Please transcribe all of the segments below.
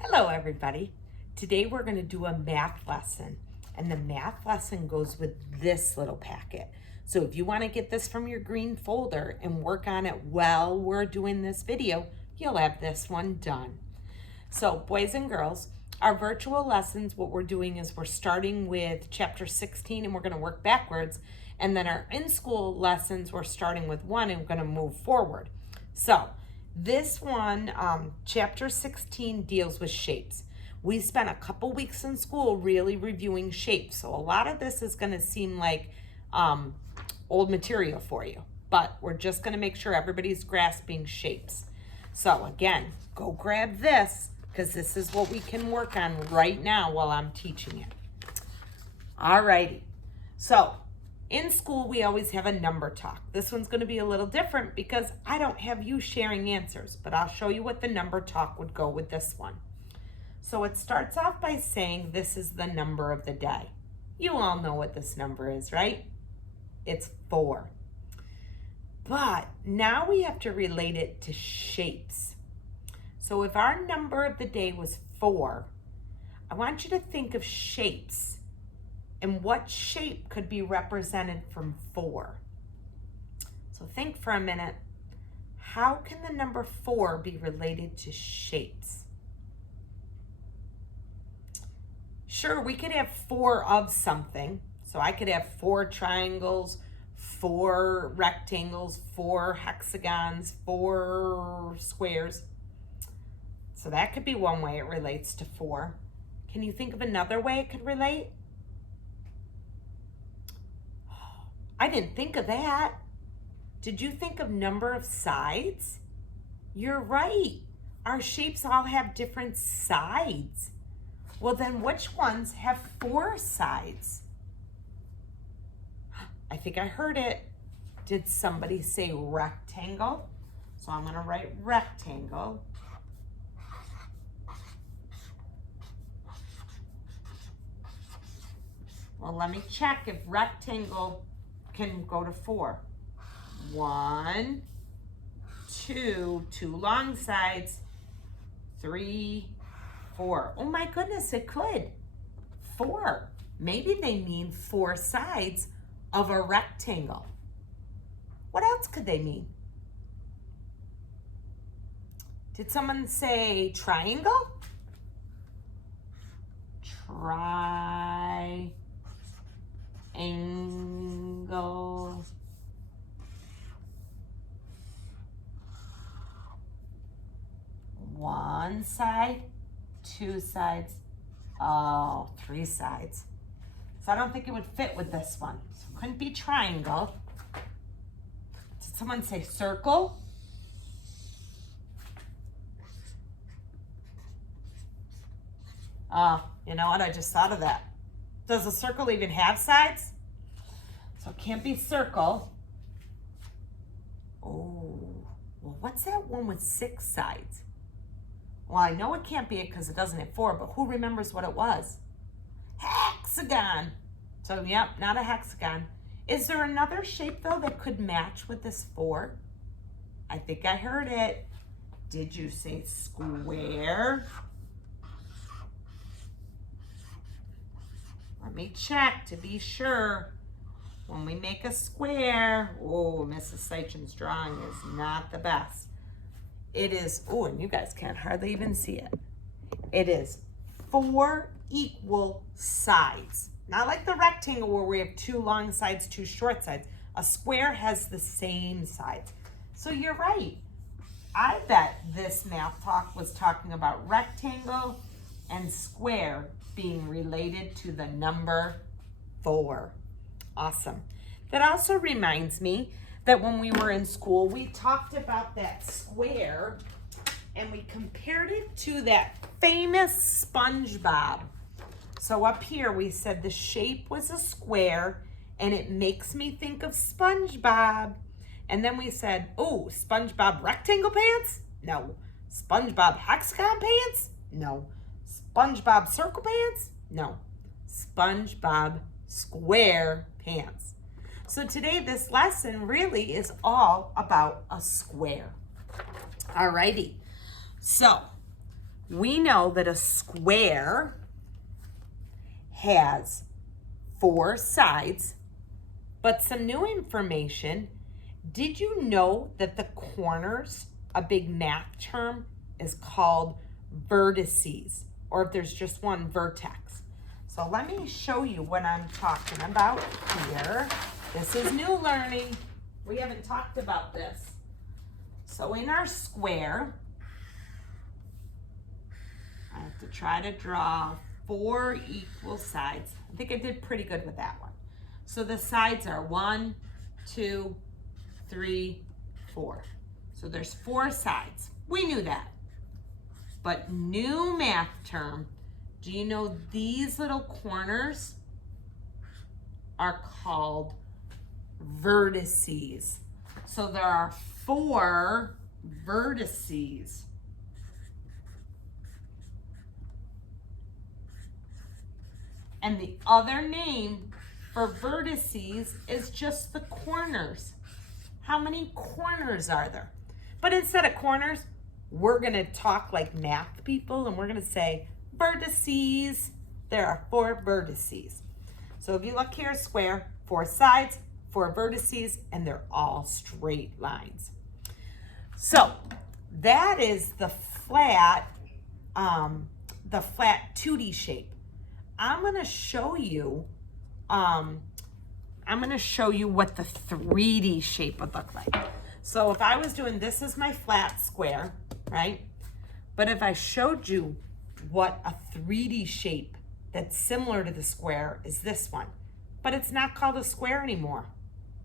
Hello everybody. Today we're going to do a math lesson, and the math lesson goes with this little packet. So if you want to get this from your green folder and work on it while we're doing this video, you'll have this one done. So boys and girls, our virtual lessons, what we're doing is we're starting with chapter 16 and we're going to work backwards. And then our in-school lessons, we're starting with 1 and we're going to move forward. So this one, chapter 16, deals with shapes. We spent a couple weeks in school really reviewing shapes. So a lot of this is going to seem like old material for you. But we're just going to make sure everybody's grasping shapes. So again, go grab this because this is what we can work on right now while I'm teaching it. Alrighty. So in school, we always have a number talk. This one's going to be a little different because I don't have you sharing answers, but I'll show you what the number talk would go with this one. So it starts off by saying this is the number of the day. You all know what this number is, right? It's 4. But now we have to relate it to shapes. So if our number of the day was 4, I want you to think of shapes. And what shape could be represented from 4? So think for a minute. How can the number 4 be related to shapes? Sure, we could have 4 of something. So I could have 4 triangles, 4 rectangles, 4 hexagons, 4 squares. So that could be one way it relates to 4. Can you think of another way it could relate? I didn't think of that. Did you think of number of sides? You're right. Our shapes all have different sides. Well, then which ones have 4 sides? I think I heard it. Did somebody say rectangle? So I'm going to write rectangle. Well, let me check if rectangle can go to 4. 1, 2 long sides, 3, 4. Oh my goodness, it could. 4. Maybe they mean 4 sides of a rectangle. What else could they mean? Did someone say triangle? Triangle. 1 side, 2 sides, 3 sides. So I don't think it would fit with this one. So it couldn't be triangle. Did someone say circle? You know what? I just thought of that. Does a circle even have sides? So it can't be circle. Oh, well, what's that one with 6 sides? Well, I know it can't be it because it doesn't have 4, but who remembers what it was? Hexagon. So, yep, not a hexagon. Is there another shape, though, that could match with this 4? I think I heard it. Did you say square? Let me check to be sure. When we make a square, oh, Mrs. Seichen's drawing is not the best. It is, oh, and you guys can't hardly even see it. It is 4 equal sides. Not like the rectangle where we have 2 long sides, 2 short sides. A square has the same sides. So you're right. I bet this math talk was talking about rectangle and square being related to the number 4. Awesome. That also reminds me that when we were in school, we talked about that square and we compared it to that famous SpongeBob. So up here we said the shape was a square and it makes me think of SpongeBob. And then we said, oh, SpongeBob rectangle pants? No. SpongeBob hexagon pants? No. SpongeBob circle pants? No. SpongeBob square pants. So today this lesson really is all about a square. Alrighty. So we know that a square has 4 sides, but some new information. Did you know that the corners, a big math term, is called vertices, or if there's just one, vertex? So let me show you what I'm talking about here. This is new learning. We haven't talked about this. So in our square, I have to try to draw 4 equal sides. I think I did pretty good with that one. So the sides are 1, 2, 3, 4. So there's 4 sides. We knew that. But new math term, do you know these little corners are called vertices? So there are 4 vertices. And the other name for vertices is just the corners. How many corners are there? But instead of corners, we're gonna talk like math people and we're gonna say vertices. There are 4 vertices. So if you look here, square, 4 sides, 4 vertices, and they're all straight lines. So that is the flat 2D shape. I'm gonna show you what the 3D shape would look like. So if I was doing, this is my flat square, right? But if I showed you what a 3D shape that's similar to the square is this one, but it's not called a square anymore.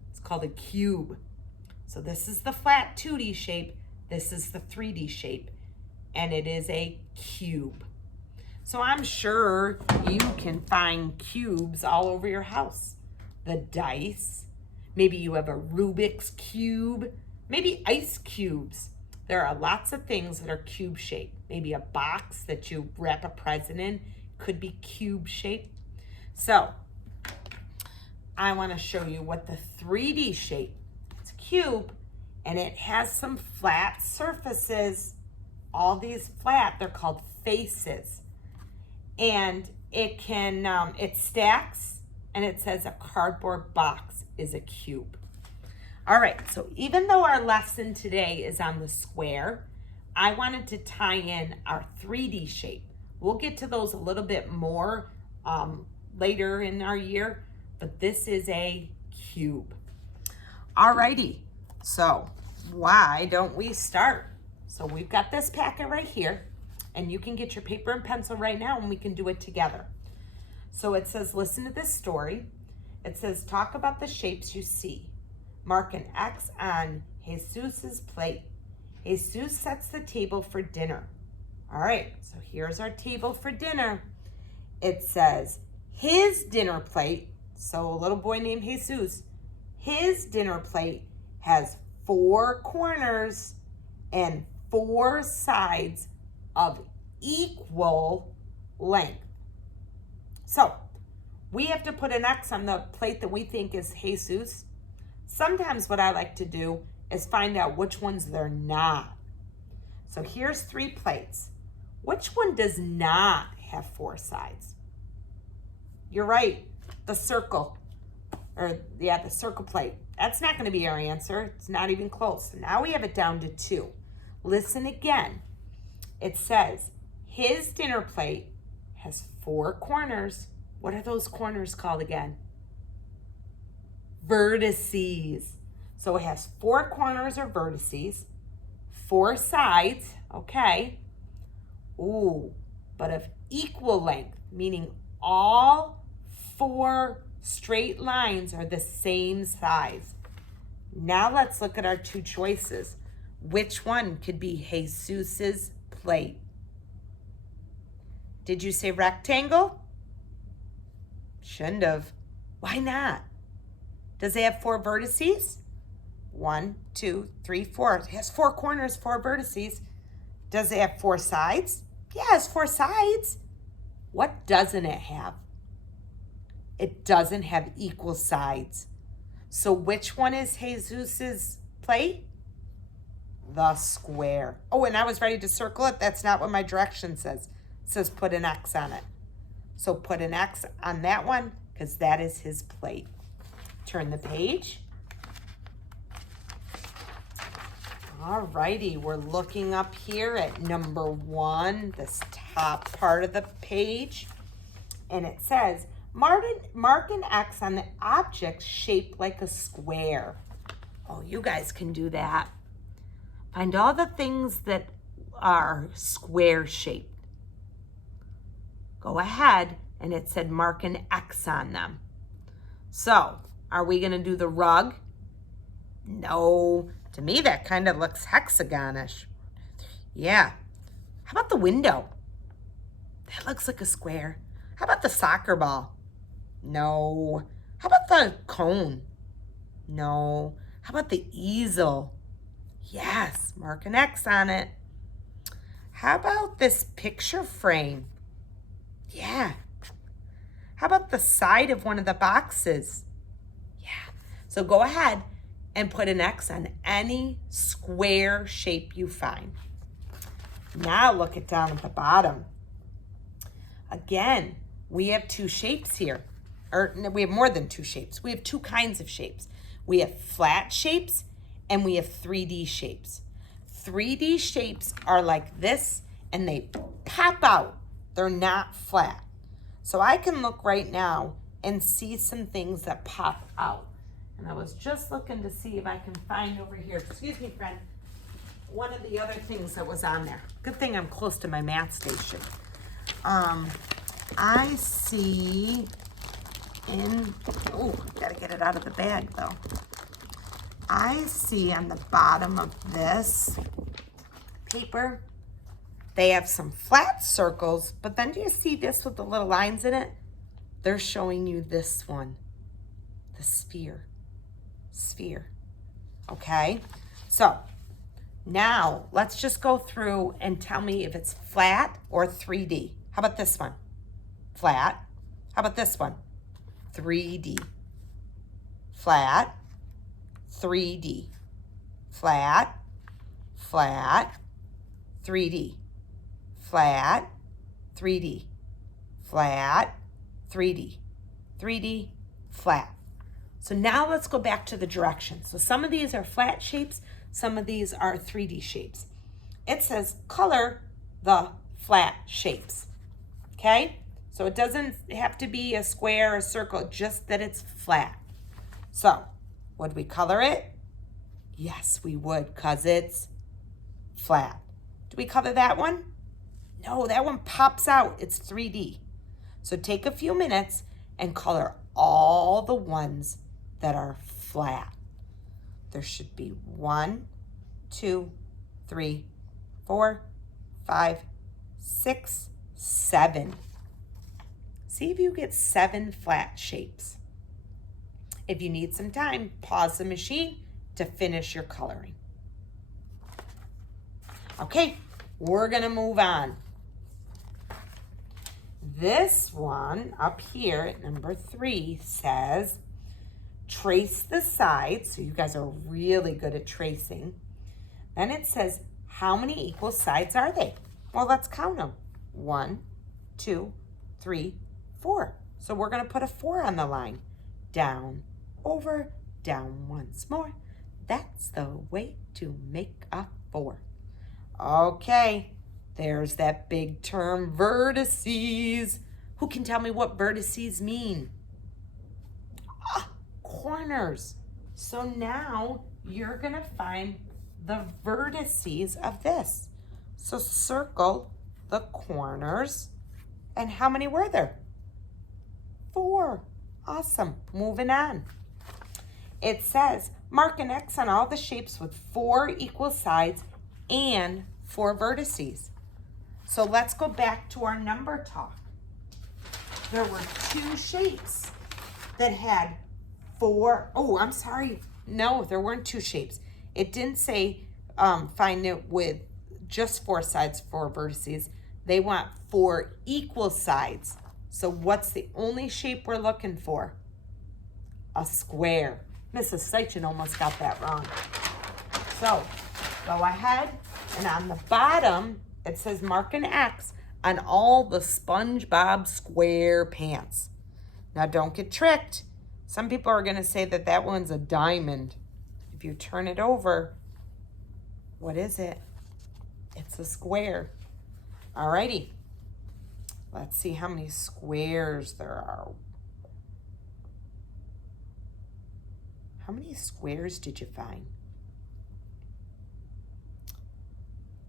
It's called a cube. So this is the flat 2D shape, this is the 3D shape, and it is a cube. So I'm sure you can find cubes all over your house. The dice, maybe you have a Rubik's Cube, maybe ice cubes. There are lots of things that are cube shaped. Maybe a box that you wrap a present in could be cube shaped. So I want to show you what the 3D shape. It's a cube and it has some flat surfaces. All these flat, they're called faces. And it can, it stacks, and it says a cardboard box is a cube. All right, so even though our lesson today is on the square, I wanted to tie in our 3D shape. We'll get to those a little bit more later in our year, but this is a cube. All righty, so why don't we start? So we've got this packet right here, and you can get your paper and pencil right now and we can do it together. So it says, listen to this story. It says, talk about the shapes you see. Mark an X on Jesus's plate. Jesus sets the table for dinner. All right, so here's our table for dinner. It says, his dinner plate, so a little boy named Jesus, his dinner plate has 4 corners and 4 sides of equal length. So we have to put an X on the plate that we think is Jesus. Sometimes what I like to do is find out which ones they're not. So here's 3 plates. Which one does not have 4 sides? You're right, the circle. The circle plate. That's not going to be our answer. It's not even close. So now we have it down to 2. Listen again. It says, his dinner plate has 4 corners. What are those corners called again? Vertices. So it has 4 corners or vertices, 4 sides, okay. Ooh, but of equal length, meaning all 4 straight lines are the same size. Now let's look at our 2 choices. Which one could be Jesus's plate? Did you say rectangle? Shouldn't have. Why not? Does it have 4 vertices? 1, 2, 3, 4. It has 4 corners, 4 vertices. Does it have 4 sides? Yeah, it has 4 sides. What doesn't it have? It doesn't have equal sides. So which one is Jesus's plate? the square. Oh, and I was ready to circle it. That's not what my direction says. It says put an X on it. So put an X on that one because that is his plate. Turn the page. All righty, we're looking up here at number 1, this top part of the page. And it says, mark an X on the object shaped like a square. Oh, you guys can do that. Find all the things that are square shaped. Go ahead, and it said mark an X on them. So, are we gonna do the rug? No, to me that kind of looks hexagonish. Yeah, how about the window? That looks like a square. How about the soccer ball? No. How about the cone? No. How about the easel? Yes, mark an X on it. How about this picture frame? Yeah. How about the side of one of the boxes? Yeah. So go ahead and put an X on any square shape you find. Now look it down at the bottom. Again, we have 2 shapes here. Or we have more than 2 shapes. We have 2 kinds of shapes. We have flat shapes and we have 3D shapes. 3D shapes are like this and they pop out. They're not flat. So I can look right now and see some things that pop out. And I was just looking to see if I can find over here, excuse me, friend, one of the other things that was on there. Good thing I'm close to my math station. I see gotta get it out of the bag though. I see on the bottom of this paper, they have some flat circles, but then do you see this with the little lines in it? They're showing you this one, the sphere. Okay, so now let's just go through and tell me if it's flat or 3D. How about this one? Flat. How about this one? 3D. Flat. 3D. Flat. Flat. 3D. Flat. 3D. Flat. 3D. 3D. Flat. So now let's go back to the directions. So some of these are flat shapes, some of these are 3D shapes. It says color the flat shapes. Okay? So it doesn't have to be a square or a circle, just that it's flat. So, would we color it? Yes, we would, because it's flat. Do we color that one? No, that one pops out. It's 3D. So take a few minutes and color all the ones that are flat. There should be 1, 2, 3, 4, 5, 6, 7. See if you get 7 flat shapes. If you need some time, pause the machine to finish your coloring. Okay, we're gonna move on. This one up here at number 3 says, trace the sides. So you guys are really good at tracing. Then it says, how many equal sides are they? Well, let's count them. 1, 2, 3, 4. So we're gonna put a 4 on the line. Down, over, down once more. That's the way to make a 4. Okay, there's that big term, vertices. Who can tell me what vertices mean? Corners. So now you're gonna find the vertices of this. So circle the corners. And how many were there? 4. Awesome. Moving on. It says, mark an X on all the shapes with 4 equal sides and 4 vertices. So let's go back to our number talk. There were 2 shapes that had 4. Oh, I'm sorry. No, there weren't 2 shapes. It didn't say find it with just 4 sides, 4 vertices. They want 4 equal sides. So what's the only shape we're looking for? A square. Mrs. Seichin almost got that wrong. So go ahead and on the bottom, it says mark an X on all the SpongeBob SquarePants. Now don't get tricked. Some people are going to say that that one's a diamond. If you turn it over, what is it? It's a square. Alrighty. Let's see how many squares there are. How many squares did you find?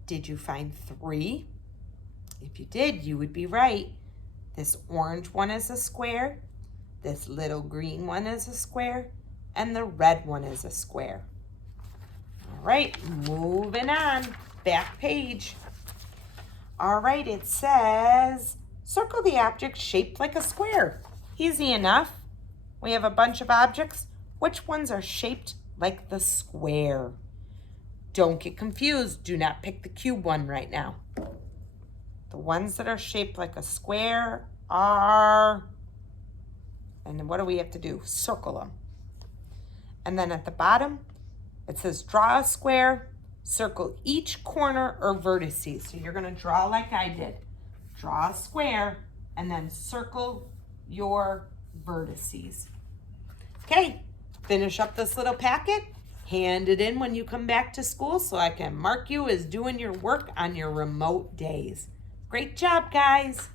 Did you find 3? If you did, you would be right. This orange one is a square, this little green one is a square, and the red one is a square. All right, moving on, back page. All right, it says, circle the object shaped like a square. Easy enough. We have a bunch of objects. Which ones are shaped like the square? Don't get confused. Do not pick the cube one right now. The ones that are shaped like a square are, and then what do we have to do? Circle them. And then at the bottom, it says draw a square, circle each corner or vertices. So you're going to draw like I did. Draw a square and then circle your vertices. Okay, finish up this little packet. Hand it in when you come back to school so I can mark you as doing your work on your remote days. Great job, guys.